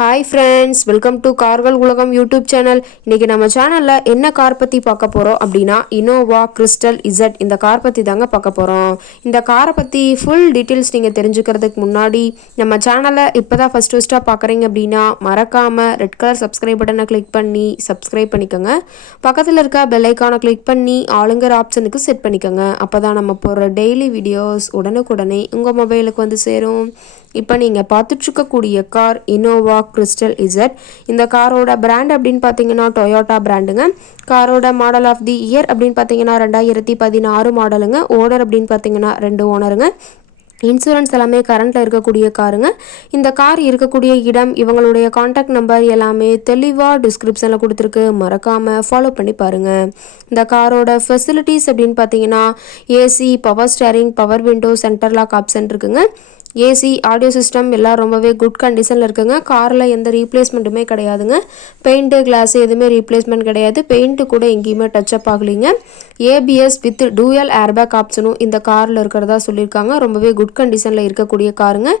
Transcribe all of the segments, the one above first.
Hi friends, welcome to கார்கள் உலகம் YouTube channel. இன்றைக்கி நம்ம சேனலில் என்ன கார் பற்றி பார்க்க போகிறோம் அப்படின்னா இனோவா கிறிஸ்டல் இசட் இந்த கார் பற்றி தாங்க பார்க்க போகிறோம். இந்த காரை பற்றி ஃபுல் டீட்டெயில்ஸ் நீங்கள் தெரிஞ்சுக்கிறதுக்கு முன்னாடி நம்ம சேனலை இப்போ தான் ஃபஸ்ட்டாக பார்க்குறீங்க அப்படின்னா மறக்காமல் ரெட் கலர் சப்ஸ்கிரைப் பட்டனை கிளிக் பண்ணி சப்ஸ்கிரைப் பண்ணிக்கோங்க. பக்கத்தில் இருக்க பெல் ஐக்கானை கிளிக் பண்ணி ஆளுங்கிற ஆப்ஷனுக்கு செட் பண்ணிக்கோங்க. அப்போ தான் நம்ம போகிற டெய்லி வீடியோஸ் உடனுக்குடனே உங்கள் மொபைலுக்கு வந்து சேரும். இப்போ நீங்கள் பார்த்துட்ருக்கக்கூடிய கார் இனோவா கிறிஸ்டல் இசட். இந்த காரோட பிராண்ட் அப்படின்னு பார்த்தீங்கன்னா டொயோட்டா பிராண்டுங்க. காரோட மாடல் ஆஃப் தி இயர் அப்படின்னு பார்த்தீங்கன்னா 2016 மாடலுங்க. ஓனர் அப்படின்னு பார்த்தீங்கன்னா 2 ஓனருங்க. இன்சூரன்ஸ் எல்லாமே கரண்ட்டில் இருக்கக்கூடிய காருங்க. இந்த கார் இருக்கக்கூடிய இடம், இவங்களுடைய காண்டாக்ட் நம்பர் எல்லாமே தெளிவாக டிஸ்கிரிப்ஷனில் கொடுத்துருக்கு. மறக்காமல் ஃபாலோ பண்ணி பாருங்கள். இந்த காரோட ஃபெசிலிட்டிஸ் அப்படின்னு பார்த்தீங்கன்னா AC, power steering, power window, center lock option இருக்குங்க. ஏசி, ஆடியோ சிஸ்டம் எல்லாம் ரொம்பவே குட் கண்டிஷனில் இருக்குங்க. காரில் எந்த ரீப்ளேஸ்மெண்ட்டுமே கிடையாதுங்க. பெயிண்ட்டு, கிளாஸ் எதுவுமே ரீப்ளேஸ்மெண்ட் கிடையாது. பெயிண்ட்டு கூட எங்கேயுமே டச்சப் ஆகலைங்க. ஏபிஎஸ் வித் டூயல் ஏர்பேக் ஆப்ஷனும் இந்த காரில் இருக்கிறதா சொல்லியிருக்காங்க. ரொம்பவே குட் கண்டிஷனில் இருக்கக்கூடிய காருங்க.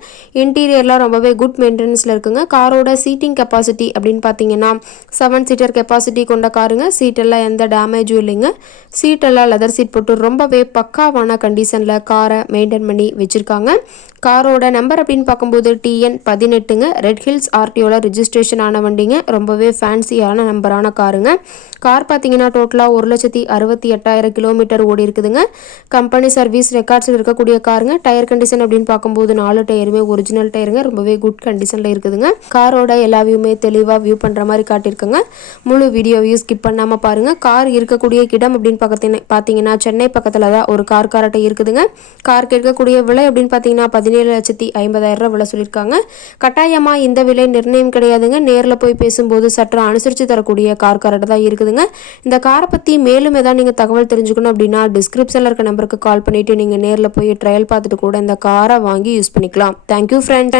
இன்டீரியர்லாம் ரொம்பவே குட் மெயின்டெனன்ஸில் இருக்குங்க. காரோட சீட்டிங் கெப்பாசிட்டி அப்படின்னு பார்த்தீங்கன்னா 7 சீட்டர் கெப்பாசிட்டி கொண்ட காருங்க. சீட்டெல்லாம் எந்த டேமேஜும் இல்லைங்க. சீட்டெல்லாம் லெதர் சீட் போட்டு ரொம்பவே பக்காவான கண்டிஷனில் காரை மெயின்டைன் பண்ணி வச்சுருக்காங்க. காரோட நம்பர் அப்படின்னு பார்க்கும்போது TN18ங்க. ரெட் ஹில்ஸ் ஆர்டிஓவில் ரிஜிஸ்ட்ரேஷன் ஆன வண்டிங்க. ரொம்பவே ஃபேன்சியான நம்பரான காருங்க. கார் பார்த்தீங்கன்னா டோட்டலாக 1,68,000 கிலோமீட்டர் ஓடி இருக்குதுங்க. கம்பெனி சர்வீஸ் ரெக்கார்ட்ஸில் இருக்கக்கூடிய காருங்க. டயர் கண்டிஷன் அப்படின்னு பார்க்கும்போது 4 டயருமே ஒரிஜினல் டயருங்க. ரொம்பவே குட் கண்டிஷனில் இருக்குதுங்க. காரோட எல்லா வியூமே தெளிவாக வியூ பண்ணுற மாதிரி காட்டியிருக்குங்க. முழு வீடியோவையும் ஸ்கிப் பண்ணாமல் பாருங்கள். கார் இருக்கக்கூடிய இடம் அப்படின்னு பார்த்தீங்கன்னா சென்னை பக்கத்தில் தான் ஒரு கார் காரட்டை இருக்குதுங்க. காருக்கு இருக்கக்கூடிய விலை அப்படின்னு பார்த்தீங்கன்னா 17,50,000 விலை சொல்லியிருக்காங்க. கட்டாயமாக இந்த விலை நிர்ணயம் கிடையாதுங்க. நேரில் போய் பேசும்போது சற்று அனுசரித்து தரக்கூடிய கார் காரட்டை தான் இருக்குதுங்க. இந்த காரை பற்றி மேலும் ஏதாவது நீங்கள் தகவல் தெரிஞ்சுக்கணும் அப்படின்னா டிஸ்கிரிப்ஷனில் இருக்க நம்பருக்கு கால் பண்ணிவிட்டு நீங்கள் நேரில் போய் ட்ரையல் பார்த்துட்டு கூட இந்த காரை வாங்கி யூஸ் பண்ணிக்கலாம். Thank you friend.